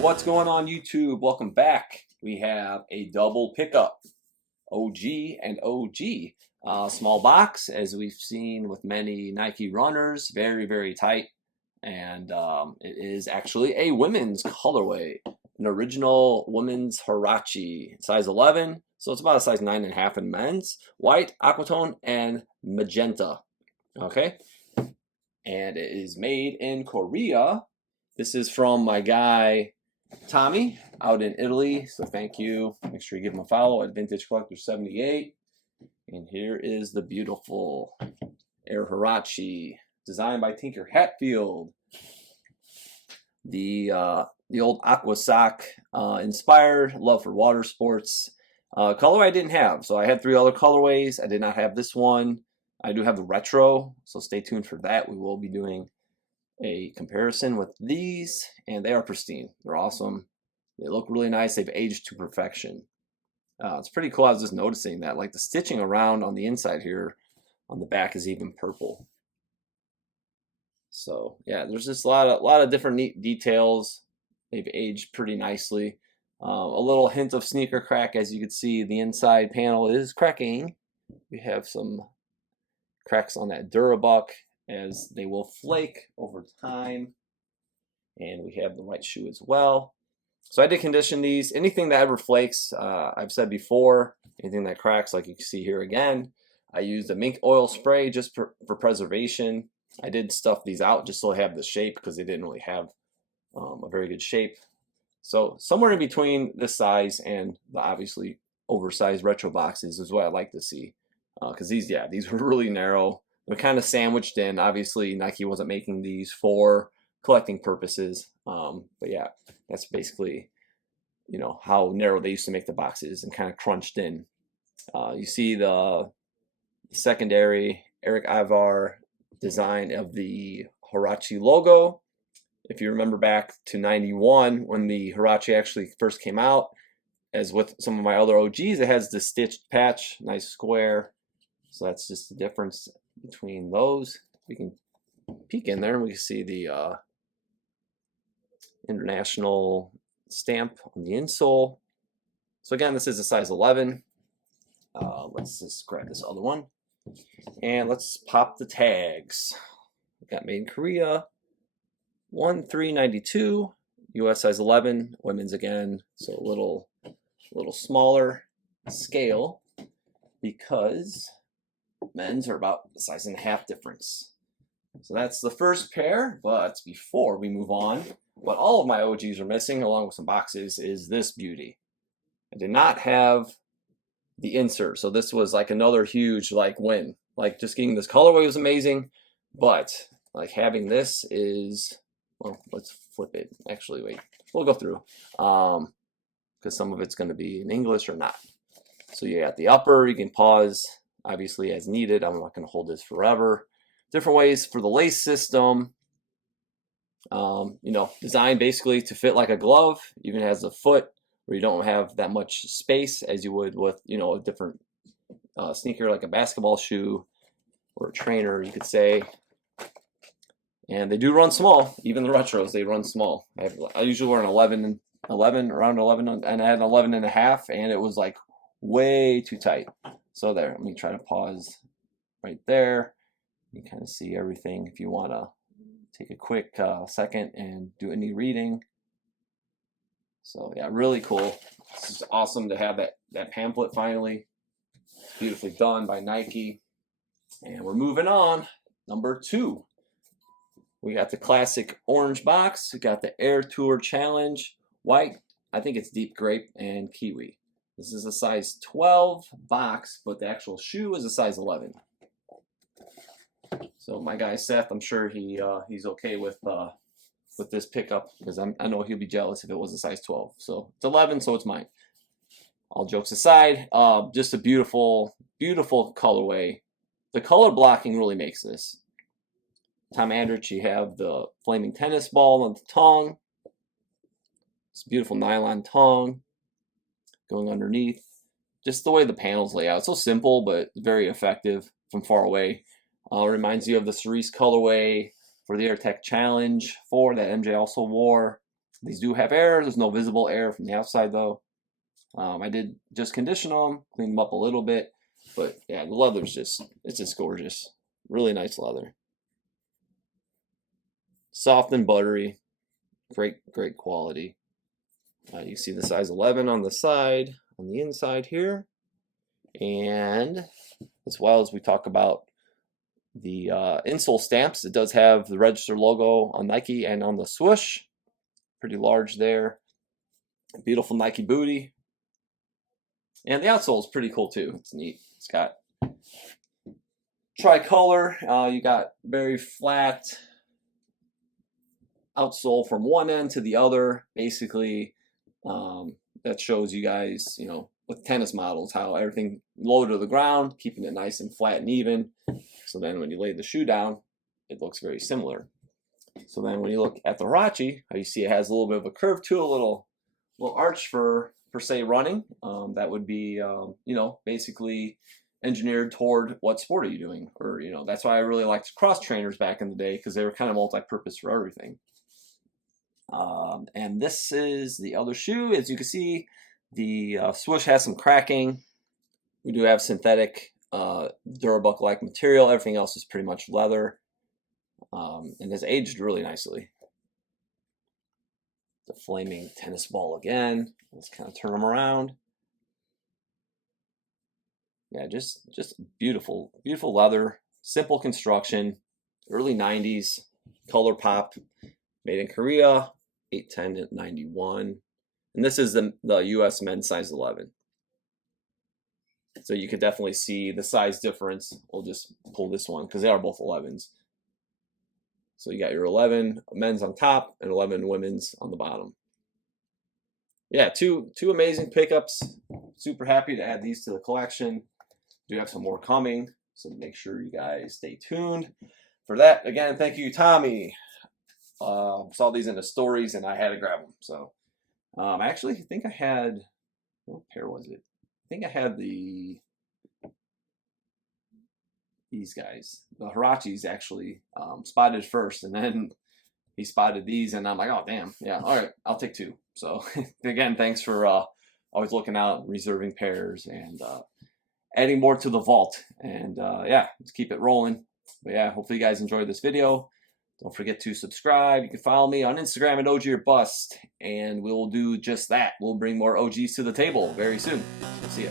What's going on, YouTube? Welcome back. We have a double pickup, OG and OG. Small box, as we've seen with many Nike runners, very, very tight. And it is actually a women's colorway, an original women's Huarache, size 11. So it's about a size 9.5 in men's, white, aquatone, and magenta. Okay. And it is made in Korea. This is from my guy Tommy out in Italy, so thank you. Make sure you give him a follow at Vintage Collector 78. And here is the beautiful Air Hurache, designed by Tinker Hatfield. The old aqua sock inspired, love for water sports. Color I didn't have, so I had 3 other colorways. I did not have this one. I do have the retro, so stay tuned for that. We will be doing a comparison with these, and they are pristine. They're awesome. They look really nice. They've aged to perfection. It's pretty cool. I was just noticing that, like the stitching around on the inside here, on the back is even purple. So yeah, there's just a lot of different neat details. They've aged pretty nicely. A little hint of sneaker crack, as you can see. The inside panel is cracking. We have some cracks on that Durabuck, as they will flake over time. And we have the right shoe as well. So I did condition these. Anything that ever flakes, I've said before, anything that cracks, like you can see here again, I used a mink oil spray just for preservation. I did stuff these out just so I have the shape, because they didn't really have a very good shape. So somewhere in between this size and the obviously oversized retro boxes is what I like to see. Because these were really narrow. They're kind of sandwiched in. Obviously, Nike wasn't making these for collecting purposes. But yeah, that's basically, how narrow they used to make the boxes and kind of crunched in. You see the secondary Eric Ivar design of the Huarache logo. If you remember back to 91, when the Huarache actually first came out, as with some of my other OGs, it has the stitched patch, nice square. So that's just the difference between those. We can peek in there and we can see the international stamp on the insole. So again, this is a size 11. Let's just grab this other one and let's pop the tags. We got made in Korea, 1/3/92, US size 11, women's again, so a little smaller scale, because men's are about a size and a half difference. So that's the first pair. But before we move on, what all of my OGs are missing, along with some boxes, is this beauty. I did not have the insert, so this was like another huge win. Like, just getting this colorway was amazing, but like having this is, well, let's flip it. Actually, wait, we'll go through because some of it's going to be in English or not. So you got the upper, you can pause obviously as needed. I'm not going to hold this forever. Different ways for the lace system. Designed basically to fit like a glove. Even has a foot where you don't have that much space as you would with a different sneaker, like a basketball shoe or a trainer, you could say. And they do run small. Even the retros, they run small. I usually wear an 11, around 11, and I had an 11.5, and it was like way too tight. So there, let me try to pause right there. You can kind of see everything if you want to take a quick second and do any reading. So yeah, really cool. This is awesome to have that pamphlet finally. It's beautifully done by Nike. And we're moving on. Number 2. We got the classic orange box. We got the Air Tour Challenge, white. I think it's deep grape and kiwi. This is a size 12 box, but the actual shoe is a size 11. So my guy Seth, I'm sure he's okay with this pickup, because I know he'll be jealous if it was a size 12. So it's 11, so it's mine. All jokes aside, just a beautiful, beautiful colorway. The color blocking really makes this. Tom Andrich, you have the flaming tennis ball on the tongue. It's a beautiful nylon tongue going underneath. Just the way the panels lay out. It's so simple, but very effective from far away. Reminds you of the Cerise colorway for the AirTech Challenge 4 that MJ also wore. These do have air. There's no visible air from the outside though. I did just condition them, clean them up a little bit, but yeah, the leather's it's just gorgeous. Really nice leather. Soft and buttery. Great quality. You see the size 11 on the side, on the inside here. And as well as we talk about the insole stamps, it does have the register logo on Nike and on the swoosh. Pretty large there. Beautiful Nike booty. And the outsole is pretty cool too. It's neat. It's got tricolor. You got very flat outsole from one end to the other. Basically, that shows you guys, you know, with tennis models, how everything low to the ground, keeping it nice and flat and even. So then when you lay the shoe down, it looks very similar. So then when you look at the Huarache, how you see it has a little bit of a curve to a little arch for say running. That would be, you know, basically engineered toward what sport are you doing? Or, you know, that's why I really liked cross trainers back in the day, because they were kind of multi-purpose for everything. And this is the other shoe. As you can see, the swoosh has some cracking. We do have synthetic Durabuckle-like material. Everything else is pretty much leather, and has aged really nicely. The flaming tennis ball again. Let's kind of turn them around. Yeah, just beautiful leather, simple construction, early 90s, color pop, made in Korea, 810 to 91. And this is the US men's size 11. So you could definitely see the size difference. We'll just pull this one because they are both 11s. So you got your 11 men's on top and 11 women's on the bottom. Yeah, two amazing pickups. Super happy to add these to the collection. Do have some more coming, so make sure you guys stay tuned for that. Again, thank you, Tommy. Saw these in the stories and I had to grab them. So I actually think I had, what pair was it? I think I had these guys. The Huaraches actually spotted first, and then he spotted these, and I'm like, oh damn, yeah, all right, I'll take two. So again, thanks for always looking out, reserving pairs, and adding more to the vault. And yeah, let's keep it rolling. But yeah, hopefully you guys enjoyed this video. Don't forget to subscribe. You can follow me on Instagram at OG or Bust, and we'll do just that. We'll bring more OGs to the table very soon. See ya.